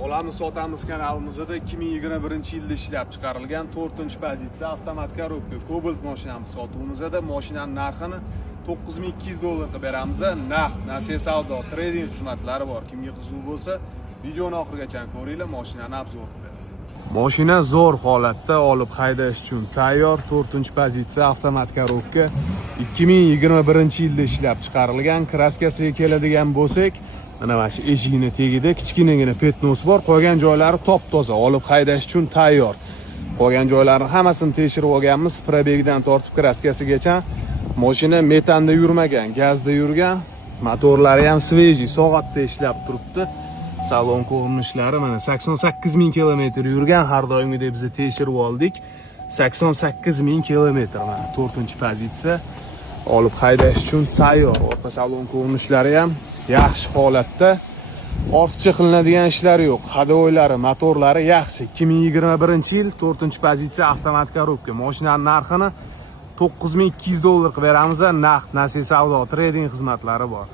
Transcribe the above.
Olamiz sotamiz kanalimizda 2021-yilda ishlab chiqarilgan 4-pozitsiya avtomat korobka Cobalt mashinamiz sotuvimizda mashinaning narxini $9200 qilib beramiz. Nasiya savdo trading xizmatlari bor. Kimga qiziq bo'lsa, videoni oxirigacha ko'ringlar, mashinani obzor qilib. Mashina zo'r holatda olib haydash uchun tayyor 4-pozitsiya avtomat korobka 2021-yilda ishlab chiqarilgan. Kraskasiga keladigan bo'lsak, mana shu eshigini tagida kichkinagina petnos bor. Qolgan joylari top-toza, olib haydash uchun tayyor. Qolgan joylarni hammasini tekshirib olganmiz. Probegdan tortib kraskasigacha. Mashina metanda yurmagan, gazda yurgan. Motorlari ham sveji, soatda ishlab turibdi. Salon ko'rinishlari mana 88 kilometr yurgan. Har doimgidek biz tekshirib oldik. 88 kilometr mana 4-pozitsiya olib haydash uchun tayyor. Orqa salon ko'rinishlari ham yaxshi holatda. Ortiqcha qilinadigan ishlar yo'q. Hadovoylari, motorlari yaxshi. 2021-yil 4-pozitsiya avtomat korobka. Mashinaning narxini $9200 qilib beramiz. Nasiya savdo trading xizmatlari bor.